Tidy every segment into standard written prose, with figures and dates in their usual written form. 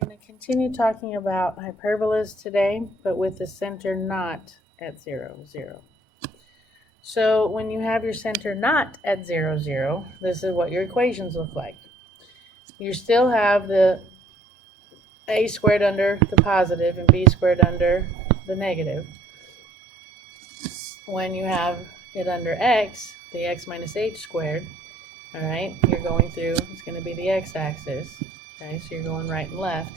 We're going to continue talking about hyperbolas today, but with the center not at 0, 0. So when you have your center not at 0, 0, this is what your equations look like. You still have the a squared under the positive and b squared under the negative. When you have it under x, the x minus h squared, all right, you're going through, it's going to be the x-axis, okay, so you're going right and left.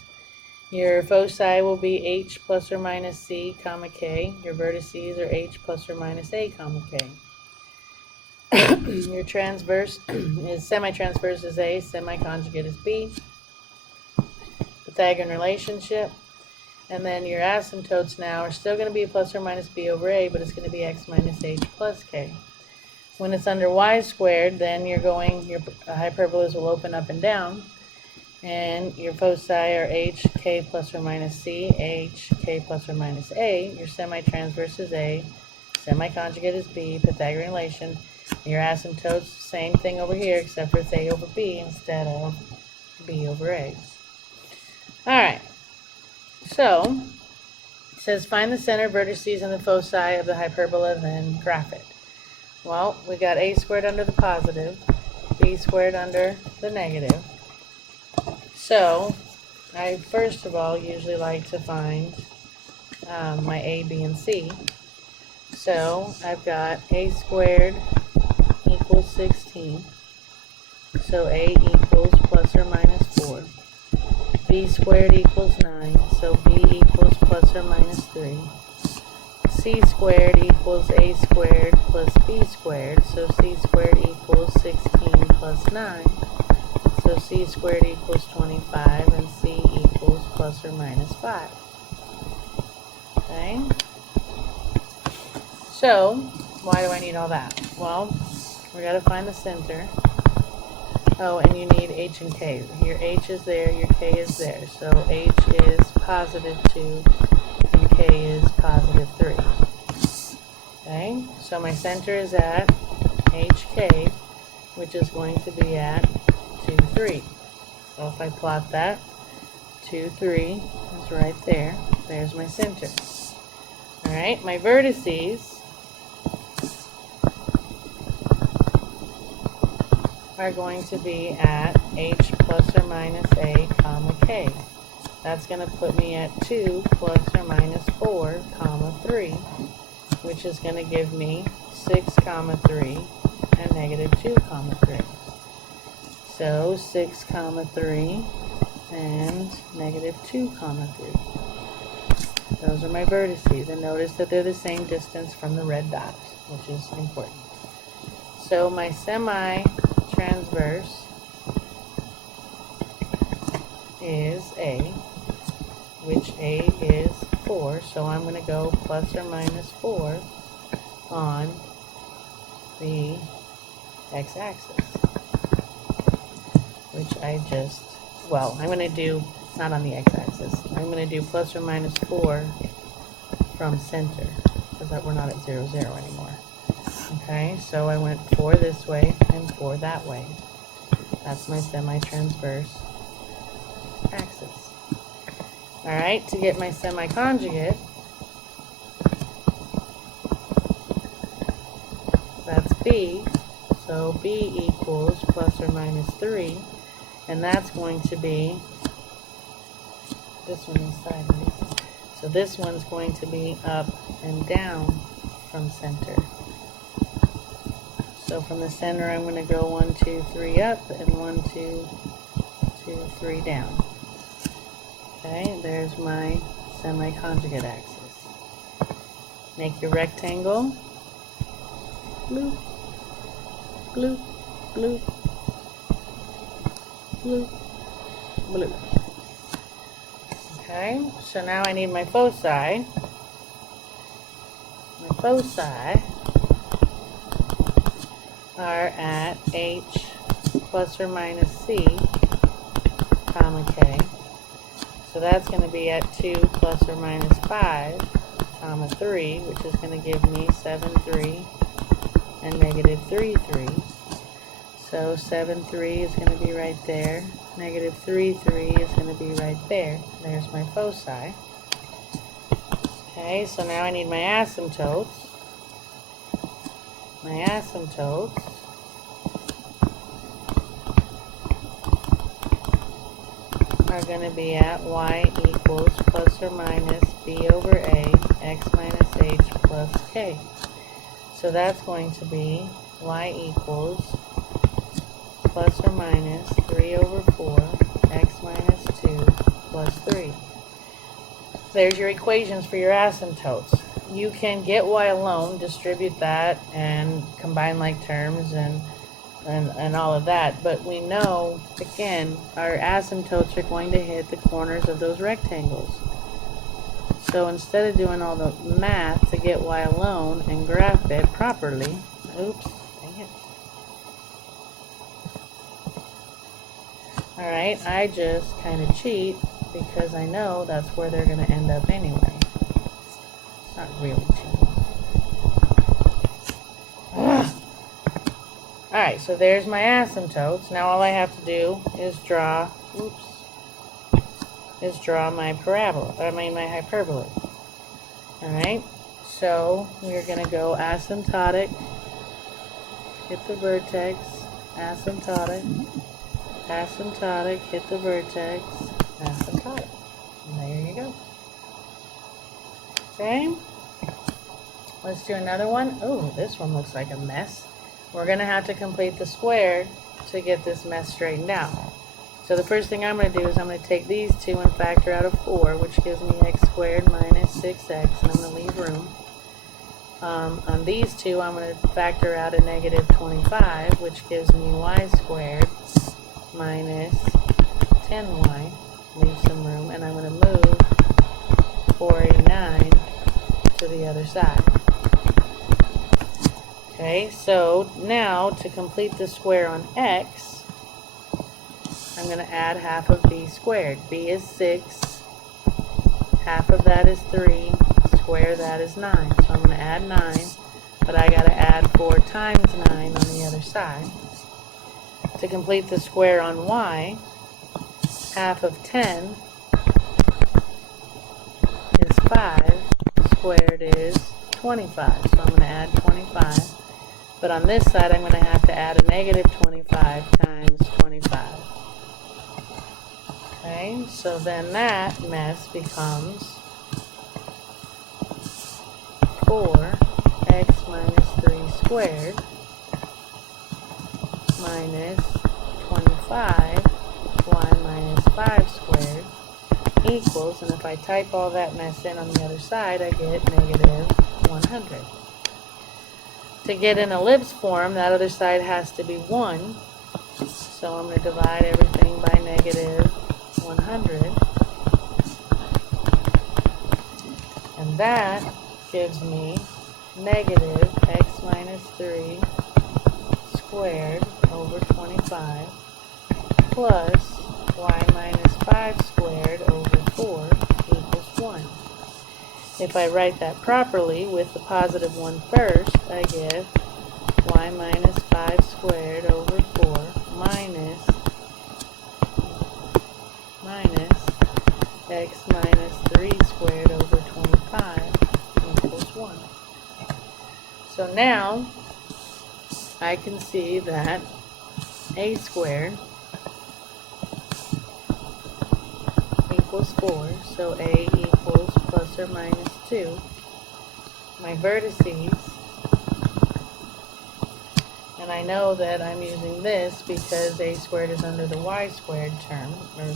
Your foci will be h plus or minus c, comma k. Your vertices are h plus or minus a, comma k. Your transverse is, semi-transverse is a, semi-conjugate is b. Pythagorean relationship. And then your asymptotes now are still going to be plus or minus b over a, but it's going to be x minus h plus k. When it's under y squared, then you're going, your hyperbolas will open up and down. And your foci are h, k plus or minus c, h, k plus or minus a. Your semi-transverse is a, semi-conjugate is b, Pythagorean relation. And your asymptotes, same thing over here, except for it's a over b instead of b over a. Alright, so it says find the center, vertices, and the foci of the hyperbola, then graph it. Well, we got a squared under the positive, b squared under the negative. So, I first of all usually like to find my a, b, and c. So, I've got a squared equals 16. So, a equals plus or minus 4. B squared equals 9. So, b equals plus or minus 3. C squared equals a squared plus b squared. So, c squared equals 16 plus 9. So c squared equals 25 and c equals plus or minus 5. Okay? So, why do I need all that? Well, we got to find the center. Oh, and you need h and k. Your h is there, your k is there. So h is positive 2 and k is positive 3. Okay? So my center is at hk, which is going to be at 2, 3. So if I plot that, 2, 3 is right there. There's my center. Alright, my vertices are going to be at h plus or minus a, comma k. That's going to put me at 2 plus or minus 4, comma 3, which is going to give me 6, comma 3 and negative 2, comma 3. So 6, comma 3 and negative 2, comma 3. Those are my vertices, and notice that they're the same distance from the red dot, which is important. So my semi-transverse is a, which a is 4, so I'm going to go plus or minus 4 on the x-axis. Which I just, well, I'm going to do, not on the x-axis, I'm going to do plus or minus 4 from center, because we're not at 0, 0 anymore. Okay, so I went 4 this way and 4 that way. That's my semi-transverse axis. Alright, to get my semi-conjugate, that's b, so b equals plus or minus 3. And that's going to be, this one is sideways, so this one's going to be up and down from center. So from the center I'm going to go 1, 2, 3 up and 1, 2, 2, 3 down. Okay, there's my semi-conjugate axis. Make your rectangle, bloop, bloop, bloop, bloop, bloop. Okay, so now I need my foci. My foci are at h plus or minus c, comma k. So that's going to be at 2 plus or minus 5, comma 3, which is going to give me 7, 3 and negative 3, 3. So 7, 3 is going to be right there. Negative 3, 3 is going to be right there. There's my foci. Okay, so now I need my asymptotes. My asymptotes are going to be at y equals plus or minus b over a x minus h plus k. So that's going to be y equals plus or minus 3 over 4 x minus 2 plus 3. There's your equations for your asymptotes. You can get y alone, distribute that, and combine like terms and all of that. But we know, again, our asymptotes are going to hit the corners of those rectangles. So instead of doing all the math to get y alone and graph it properly, oops, dang it. Alright, I just kind of cheat because I know that's where they're going to end up anyway. It's not really cheating. Alright, so there's my asymptotes. Now all I have to do is draw, my parabola, my hyperbola. Alright, so we're going to go asymptotic, hit the vertex, asymptotic, asymptotic, hit the vertex, asymptotic. And there you go. Okay, let's do another one. Oh, this one looks like a mess. We're going to have to complete the square to get this mess straightened out. So the first thing I'm going to do is I'm going to take these two and factor out of 4, which gives me x squared minus 6x, and I'm going to leave room. On these two, I'm going to factor out a negative 25, which gives me y squared minus 10y, leave some room, and I'm going to move 489 to the other side. Okay, so now to complete the square on x, I'm going to add half of b squared. B is 6, half of that is 3, square that is 9. So I'm going to add 9, but I got to add 4 times 9 on the other side. To complete the square on y, half of 10 is 5, squared is 25. So I'm going to add 25. But on this side, I'm going to have to add a negative 25 times 25. Okay, so then that mess becomes 4x minus 3 squared minus 25 y minus 5 squared equals, and if I type all that mess in on the other side, I get negative 100. To get an ellipse form, that other side has to be 1. So I'm going to divide everything by negative 100. And that gives me negative x minus 3 squared over 25 plus y minus 5 squared over 4 equals 1. If I write that properly with the positive 1 first, I get y minus 5 squared over 4 minus x minus 3 squared over 25 equals 1. So now I can see that a squared equals 4, so a equals plus or minus 2. My vertices, and I know that I'm using this because a squared is under the y squared term, or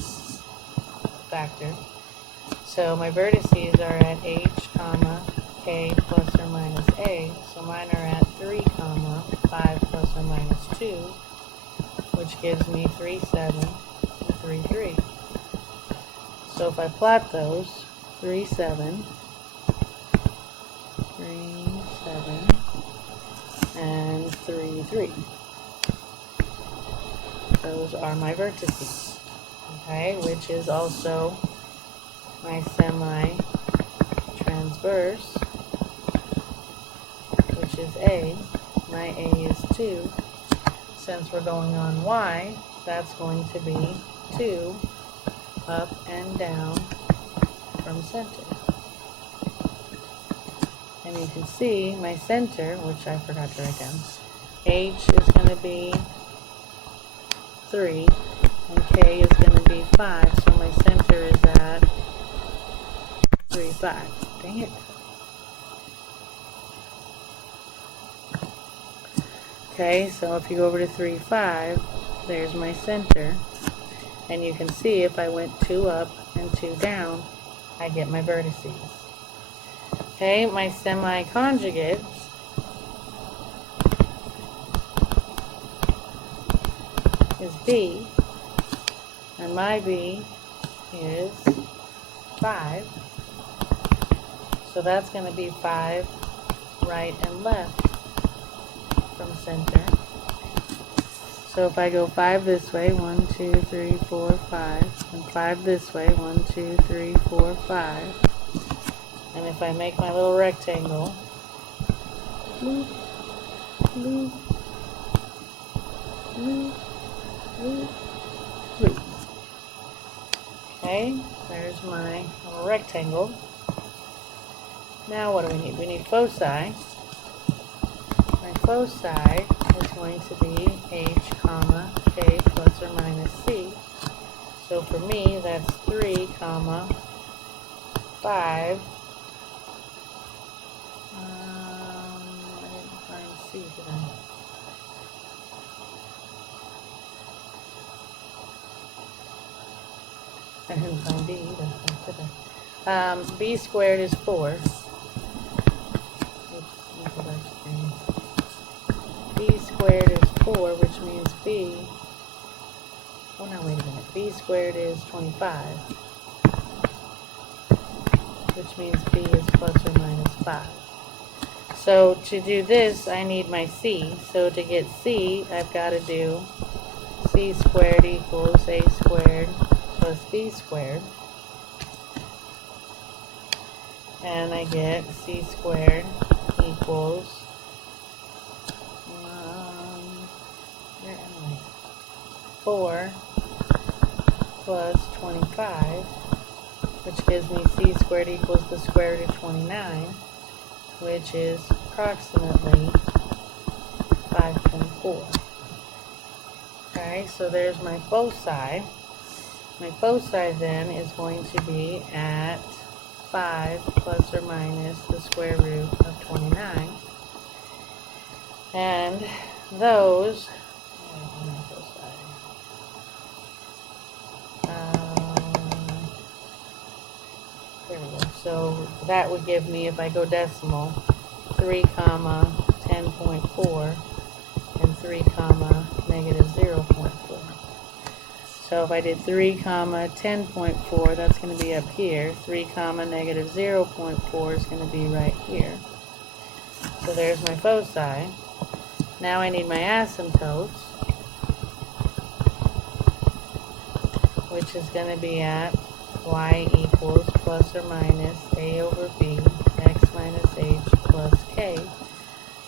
factor. So my vertices are at h, comma, k plus or minus a, so mine are at 3, comma, 5 plus or minus 2, which gives me 3, 7, and 3, 3. So if I plot those, 3, 7, 3, 7, and 3, 3. Those are my vertices, okay, which is also my semi-transverse, which is A. My A is 2, since we're going on y, that's going to be 2 up and down from center. And you can see my center, which I forgot to write down, h is going to be 3 and k is going to be 5, so my center is at 3, 5. Dang it. Okay, so if you go over to 3, 5, there's my center. And you can see if I went 2 up and 2 down, I get my vertices. Okay, my semi-conjugates is B, and my B is 5. So that's going to be 5 right and left from center. So if I go 5 this way, 1, 2, 3, 4, 5, and 5 this way, 1, 2, 3, 4, 5. And if I make my little rectangle, loop, loop, loop, loop, loop. Okay, there's my little rectangle. Now what do we need? We need foci. My foci is going to be h, comma, k plus or minus c. So for me, that's 3, comma, 5. I didn't find c today. I didn't find d either. B squared is 4. Oops, let me go back to screen. B squared is 4, which means B, oh no, wait a minute, B squared is 25, which means B is plus or minus 5. So to do this, I need my C. So to get C, I've got to do C squared equals A squared plus B squared. And I get C squared equals 4 plus 25, which gives me C squared equals the square root of 29, which is approximately 5.4. Okay, so there's my foci. My foci then is going to be at 5 plus or minus the square root of 29. And those, there we go. So that would give me, if I go decimal, 3 comma 10.4 and 3 comma negative 0.4. So if I did 3 comma 10.4, that's going to be up here. 3 comma negative 0.4 is going to be right here. So there's my foci. Now I need my asymptotes, which is going to be at y equals plus or minus a over b x minus h plus k.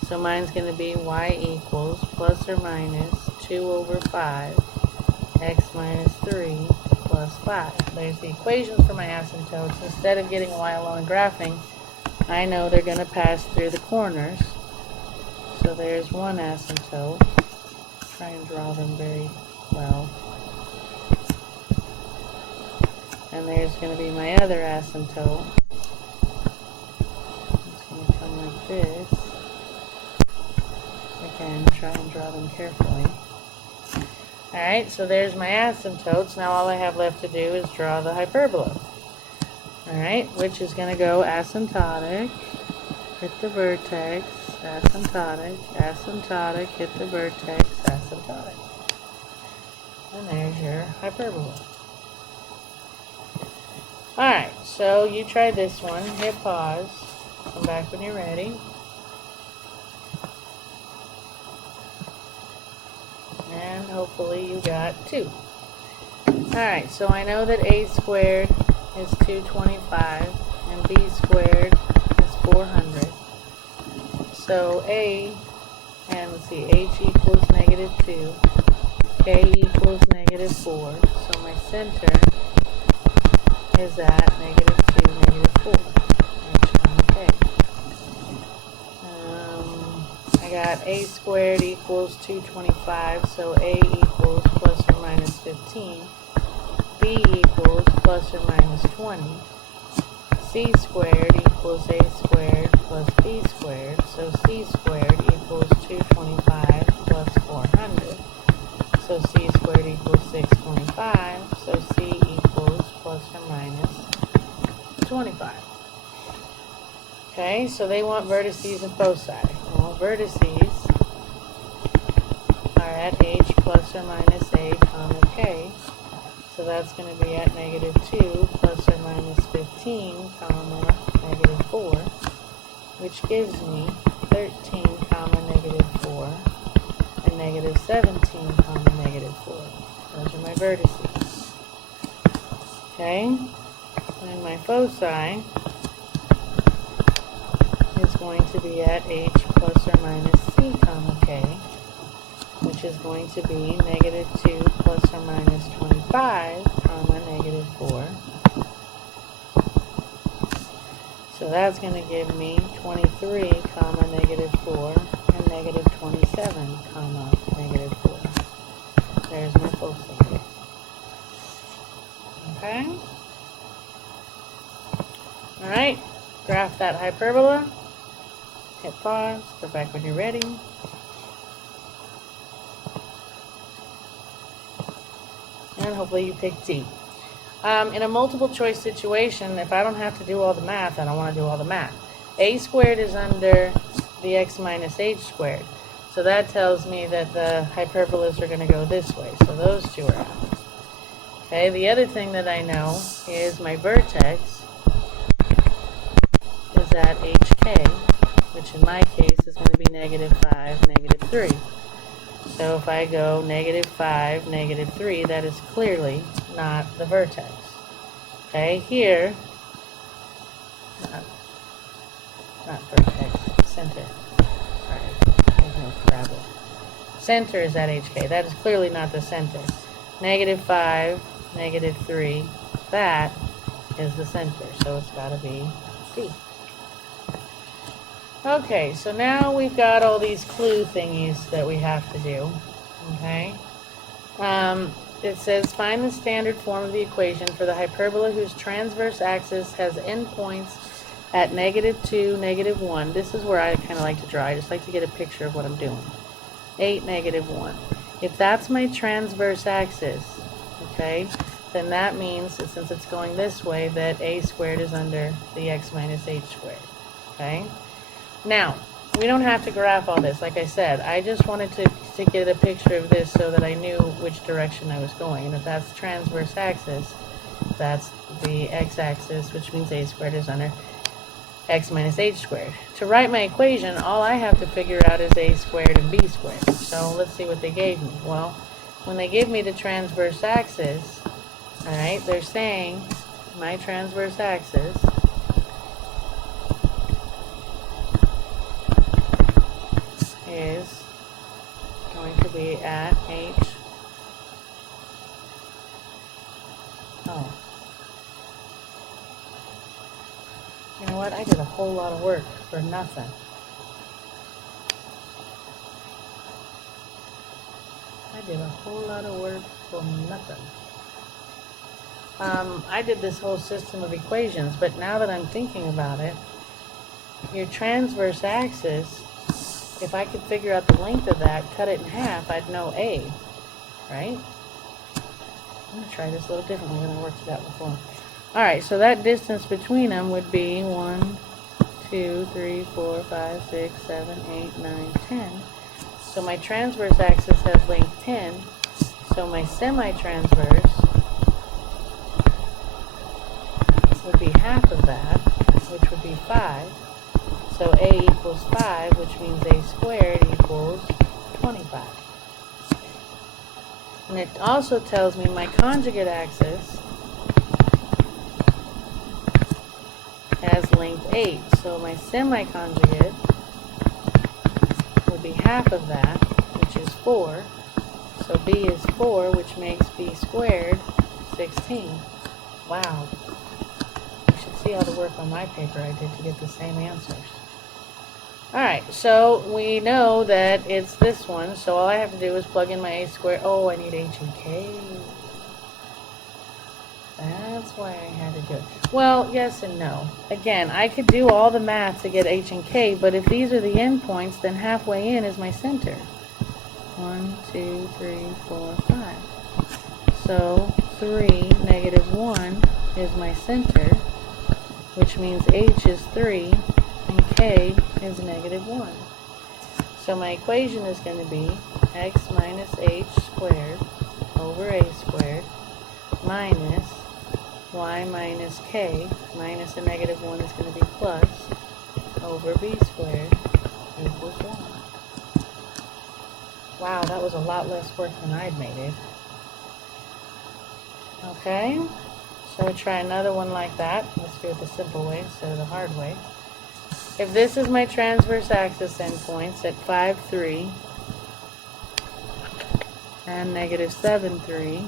So mine's going to be y equals plus or minus 2 over 5 x minus 3 plus 5. There's the equations for my asymptotes. Instead of getting y alone and graphing, I know they're going to pass through the corners. So there's one asymptote. Try and draw them very well. And there's going to be my other asymptote. It's going to come like this. Again, try and draw them carefully. Alright, so there's my asymptotes. Now all I have left to do is draw the hyperbola. Alright, which is going to go asymptotic, hit the vertex, asymptotic, asymptotic, hit the vertex, asymptotic. And there's your hyperbola. Alright, so you try this one, hit pause, come back when you're ready. And hopefully you got 2. Alright, so I know that a squared is 225 and b squared is 400. So a And let's see, h equals negative 2, k equals negative 4. So my center is at negative 2, negative 4. H comma k. I got a squared equals 225, so a equals plus or minus 15. B equals plus or minus 20. C squared equals a squared plus b squared, so c squared equals 225 plus 400. So c squared equals 625, so c equals plus or minus 25. Okay, so they want vertices and foci. Well, vertices are at h plus or minus a comma k. So that's going to be at negative 2 plus or minus 15 comma negative 4, which gives me 13 comma negative 4 and negative 17 comma negative 4. Those are my vertices. Okay, and my foci is going to be at h plus or minus c comma k, which is going to be negative 2 plus or minus 25 comma negative 4. So that's going to give me 23 comma negative 4 and negative 27 comma negative 4. There's my foci. Okay? Alright, graph that hyperbola. Hit pause, go back when you're ready. And hopefully you pick D. In a multiple choice situation, if I don't have to do all the math, I don't want to do all the math. A squared is under the x minus h squared. So that tells me that the hyperbolas are going to go this way. So those two are out. Okay, the other thing that I know is my vertex is at hk, which in my case is going to be negative 5, negative 3. So if I go negative 5, negative 3, that is clearly not the vertex. Okay, here, not vertex, center. Sorry, there's no parabola. Center is at hk. That is clearly not the center. Negative 5, negative 3, that is the center. So it's got to be D. Okay, so now we've got all these clue thingies that we have to do. Okay. It says find the standard form of the equation for the hyperbola whose transverse axis has endpoints at negative 2, negative 1. This is where I kind of like to draw. I just like to get a picture of what I'm doing. 8, negative 1. If that's my transverse axis, okay, then that means that since it's going this way, that a squared is under the x minus h squared. Okay. Now, we don't have to graph all this. Like I said, I just wanted to get a picture of this so that I knew which direction I was going. And if that's the transverse axis, that's the x-axis, which means a squared is under x minus h squared. To write my equation, all I have to figure out is a squared and b squared. So let's see what they gave me. Well, when they give me the transverse axis, all right, they're saying my transverse axis is going to be at h. Oh. You know what? I did a whole lot of work for nothing. I did a whole lot of work for nothing. I did this whole system of equations, but now that I'm thinking about it, your transverse axis, if I could figure out the length of that, cut it in half, I'd know A, right? I'm going to try this a little differently than I worked it out before. Alright, so that distance between them would be 1, 2, 3, 4, 5, 6, 7, 8, 9, 10. So my transverse axis has length 10, so my semi-transverse would be half of that, which would be 5. So A equals 5, which means A squared equals 25. And it also tells me my conjugate axis has length 8. So my semi-conjugate would be be half of that, which is 4. So b is 4, which makes b squared 16. Wow. You should see all the work on my paper I did to get the same answers. Alright, so we know that it's this one, so all I have to do is plug in my a squared. Oh, I need h and k. That's why I had to do it. Well, yes and no. Again, I could do all the math to get h and k, but if these are the endpoints, then halfway in is my center. 1, 2, 3, 4, 5. So 3, negative 1 is my center, which means h is 3 and k is negative 1. So my equation is going to be x minus h squared over a squared minus y minus k, minus a negative 1 is going to be plus, over b squared equals 1. Wow, that was a lot less work than I'd made it. Okay, so we'll try another one like that. Let's do it the simple way instead of the hard way. If this is my transverse axis endpoints at 5, 3 and negative 7, 3,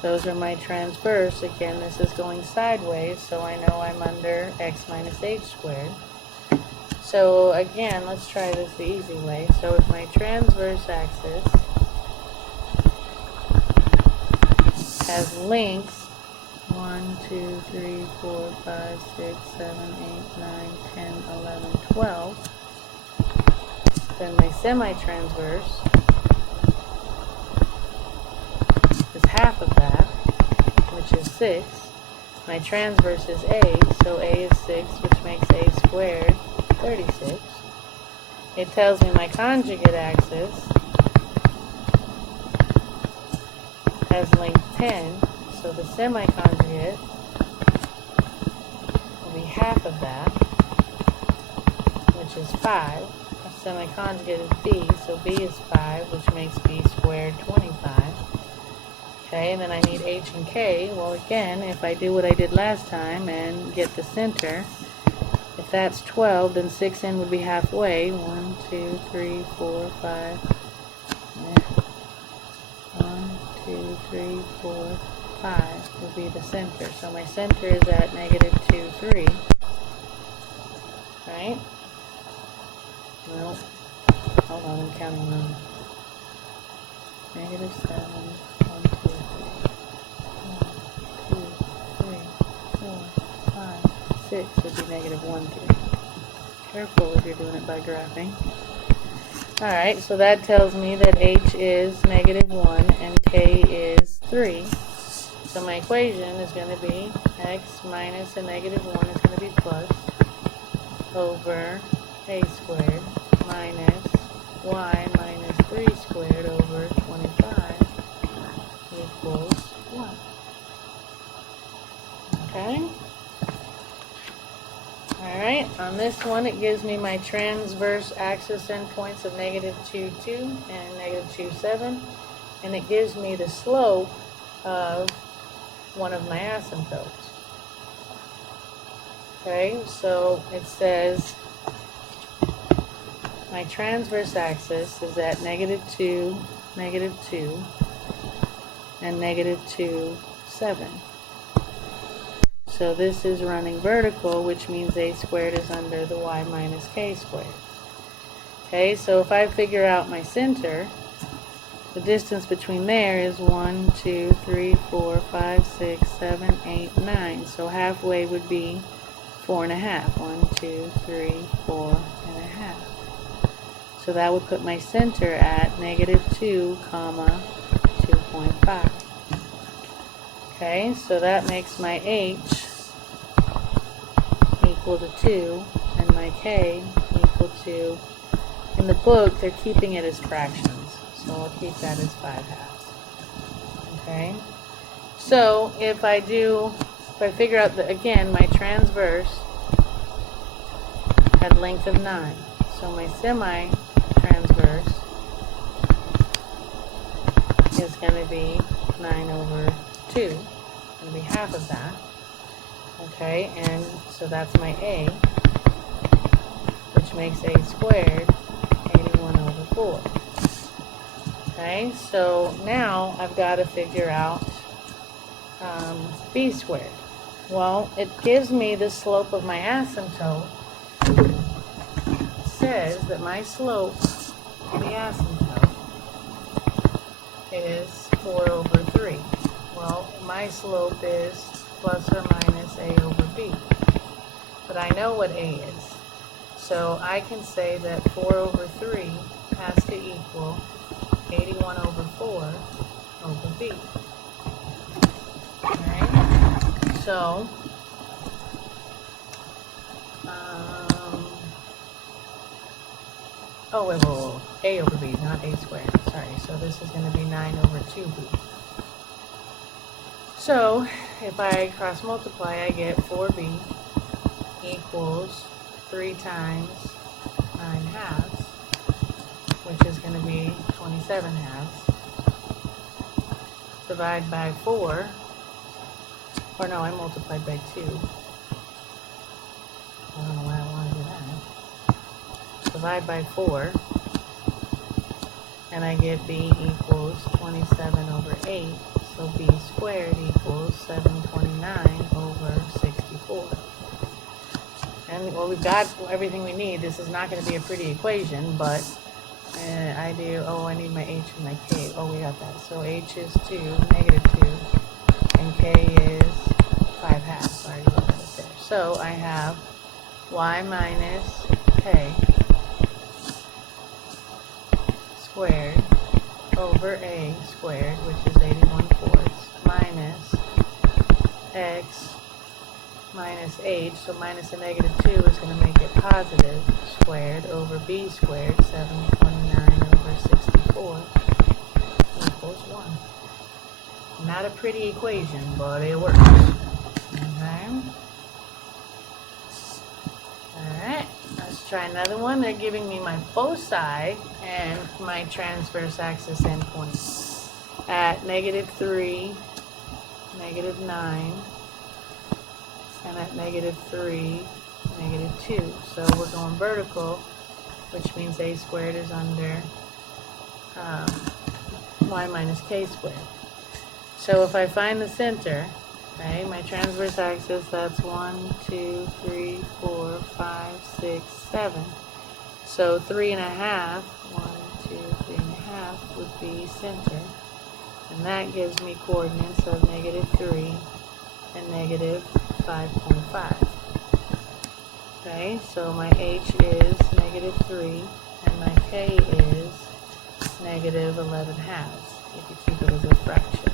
those are my transverse. Again, this is going sideways, so I know I'm under x minus h squared. So again, let's try this the easy way. So if my transverse axis has lengths 1, 2, 3, 4, 5, 6, 7, 8, 9, 10, 11, 12, then my semi-transverse is half of that, which is 6. My transverse is a, so a is 6, which makes a squared 36. It tells me my conjugate axis has length 10, so the semi-conjugate will be half of that, which is 5. The semi-conjugate is b, so b is 5, which makes b squared 25. Okay, and then I need h and k. Well, again, if I do what I did last time and get the center, if that's 12, then 6n would be halfway. 1, 2, 3, 4, 5. 1, 2, 3, 4, 5 would be the center. So my center is at negative 2, 3. Right? Well, hold on, I'm counting them. Negative 7, 1, 2, 3. 1, 2, 3, 4, 5, 6 would be negative 1, 3. Careful if you're doing it by graphing. Alright, so that tells me that h is negative 1 and k is 3. So my equation is going to be x minus a negative 1 is going to be plus over a squared minus y minus 3 squared over 25 equals 1. Okay? Alright, on this one it gives me my transverse axis endpoints of negative 2, 2 and negative 2, 7, and it gives me the slope of one of my asymptotes. Okay, so it says my transverse axis is at negative 2, and negative 2, 7. So this is running vertical, which means a squared is under the y minus k squared. Okay, so if I figure out my center, the distance between there is 1, 2, 3, 4, 5, 6, 7, 8, 9. So halfway would be 4.5. 1, 2, 3, 4.5. So that would put my center at negative 2, 2.5. Okay, so that makes my h equal to 2 and my k equal to, in the book they're keeping it as fractions, so I'll keep that as 5 halves. Okay, so if I figure out that, again, my transverse had length of 9, so my semi-transverse is going to be 9 over 2, it's going to be half of that. Okay, and so that's my A, which which makes a squared 81 over 4. Okay, so now I've got to figure out b squared. Well, it gives me the slope of my asymptote. It says that my slope of the asymptote is 4 over 3. Well, my slope is plus or minus a over b. But I know what a is. So I can say that 4 over 3 has to equal 81 over 4 over b. Okay? So, oh, wait, a over b, not a squared. Sorry, so this is going to be 9 over 2b. So, if I cross multiply, I get 4b equals 3 times 9 halves, which is going to be 27 halves. Divide by 4, or no, I multiplied by 2. I don't know why I want to do that. Divide by 4, and I get b equals 27 over 8, so b squared equals 729 over 64. And, well, we've got everything we need. This is not going to be a pretty equation, but I need my h and my k. Oh, we got that. So h is 2, negative 2, and k is 5 halves. I already wrote that up there. So I have y minus k squared over a squared, which is 81 fourths, minus x minus h, so minus a negative 2 is going to make it positive, squared over b squared, 729 over 64, equals 1. Not a pretty equation, but it works. Okay. Alright, let's try another one. They're giving me my foci and my transverse axis endpoints at negative 3, negative 9, and at negative 3, negative 2. So we're going vertical, which means a squared is under y minus k squared. So if I find the center, okay, my transverse axis, that's 1, 2, 3, 4, 5, 6, 7. So 3.5, 1, 2, 3.5 would be center. And that gives me coordinates of negative 3 and negative 5.5. Okay, so my h is negative 3 and my k is negative 11 halves, if you keep it as a fraction.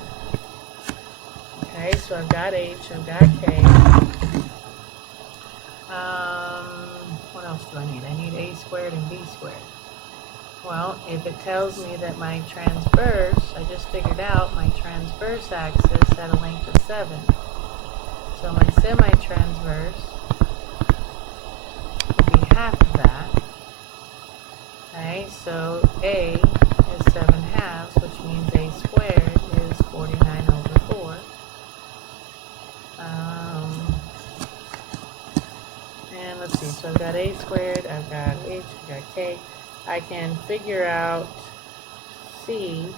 Okay, so I've got h, I've got k. What else do I need? I need a squared and b squared. Well, if it tells me that my transverse, I just figured out my transverse axis had a length of 7. So my semi-transverse will be half of that. Okay, so a is 7 halves, which means a squared is 49 over 4. And let's see, so I've got a squared, I've got h, I've got k. I can figure out c,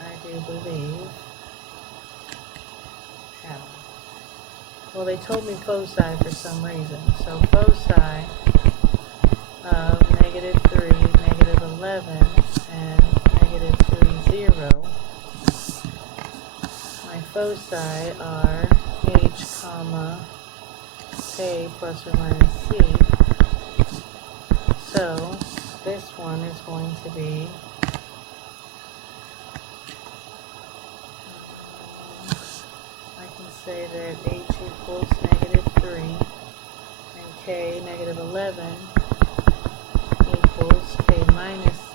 I do believe. Well, they told me foci for some reason. So foci of negative 3, negative 11, and negative 3, 0. My foci are h, comma, k plus or minus c. So this one is going to be say that h equals negative 3 and k negative 11 equals k minus c.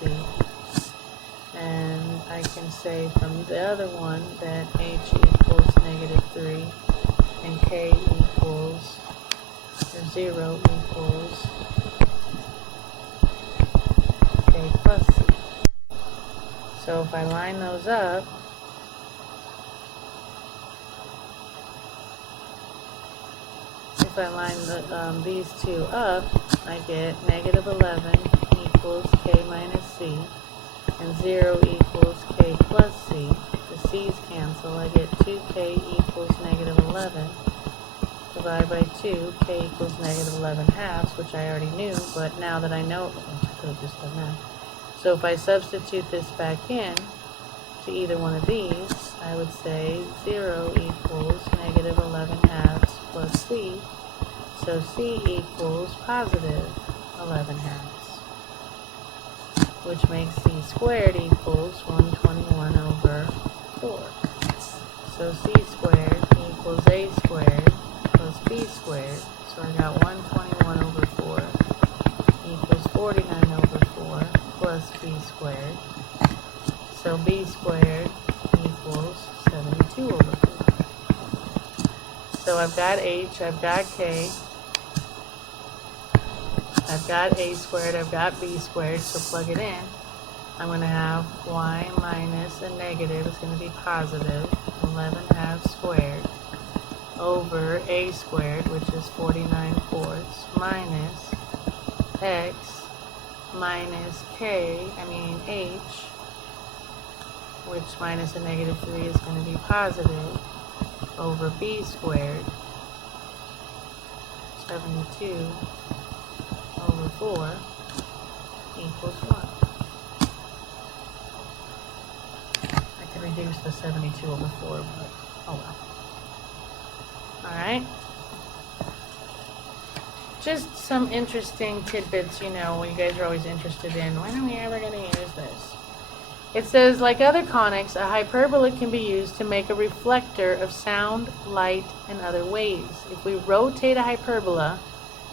And I can say from the other one that h equals negative 3 and k equals, or 0 equals k plus c. So if I line those up, if I line these two up, I get negative 11 equals k minus c, and 0 equals k plus c. The c's cancel. I get 2k equals negative 11. Divide by 2, k equals negative 11 halves, which I already knew, but now that I know, I could have just done that. So if I substitute this back in to either one of these, I would say 0 equals negative 11 halves plus c. So c equals positive 11 halves, which makes c squared equals 121 over 4. So c squared equals a squared plus b squared. So I got 121 over 4 equals 49 over 4 plus b squared. So b squared equals 72 over 4. So I've got h, I've got k, I've got a squared, I've got b squared, so plug it in. I'm going to have y minus a negative is going to be positive 11 halves squared over a squared, which is 49 fourths, minus x minus h, which minus a negative 3 is going to be positive, over b squared, 72 over 4 equals 1. I can reduce the 72 over 4, but oh well. Alright. Just some interesting tidbits, you know, you guys are always interested in. When are we ever going to use this? It says, like other conics, a hyperbola can be used to make a reflector of sound, light, and other waves. If we rotate a hyperbola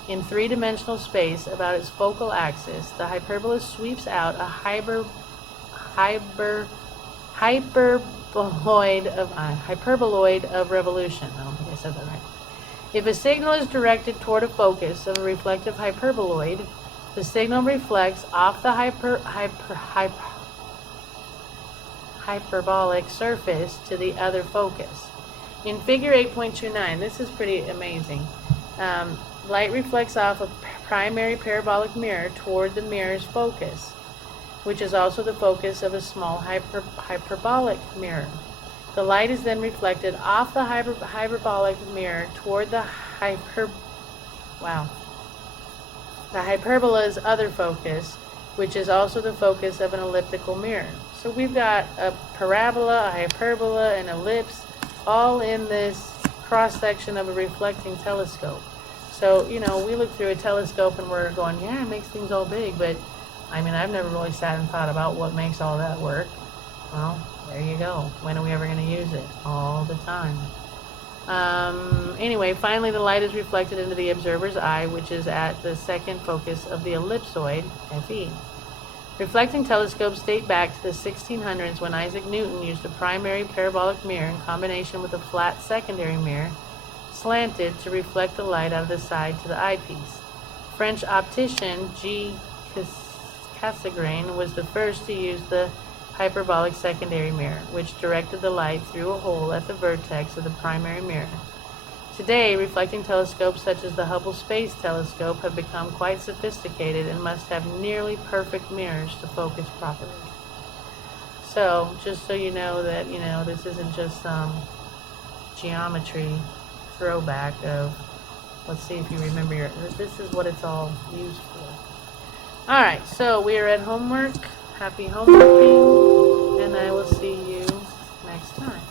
in three-dimensional space about its focal axis, the hyperbola sweeps out a hyperboloid of revolution. I don't think I said that right. If a signal is directed toward a focus of a reflective hyperboloid, the signal reflects off the hyperbolic surface to the other focus. In figure 8.29, this is pretty amazing. Light reflects off a primary parabolic mirror toward the mirror's focus, which is also the focus of a small hyperbolic mirror. The light is then reflected off the hyperbolic mirror toward the hyperbola's other focus, which is also the focus of an elliptical mirror. So we've got a parabola, a hyperbola, an ellipse, all in this cross-section of a reflecting telescope. So, you know, we look through a telescope and we're going, yeah, it makes things all big, but I mean, I've never really sat and thought about what makes all that work. Well, there you go. When are we ever going to use it? All the time. Anyway, finally the light is reflected into the observer's eye, which is at the second focus of the ellipsoid, FE. Reflecting telescopes date back to the 1600s when Isaac Newton used a primary parabolic mirror in combination with a flat secondary mirror slanted to reflect the light out of the side to the eyepiece. French optician G. Cassegrain was the first to use the hyperbolic secondary mirror, which directed the light through a hole at the vertex of the primary mirror. Today, reflecting telescopes such as the Hubble Space Telescope have become quite sophisticated and must have nearly perfect mirrors to focus properly. So, just so you know that, you know, this isn't just some geometry throwback of, let's see if you remember this is what it's all used for. Alright, so we are at homework. Happy homeworking, and I will see you next time.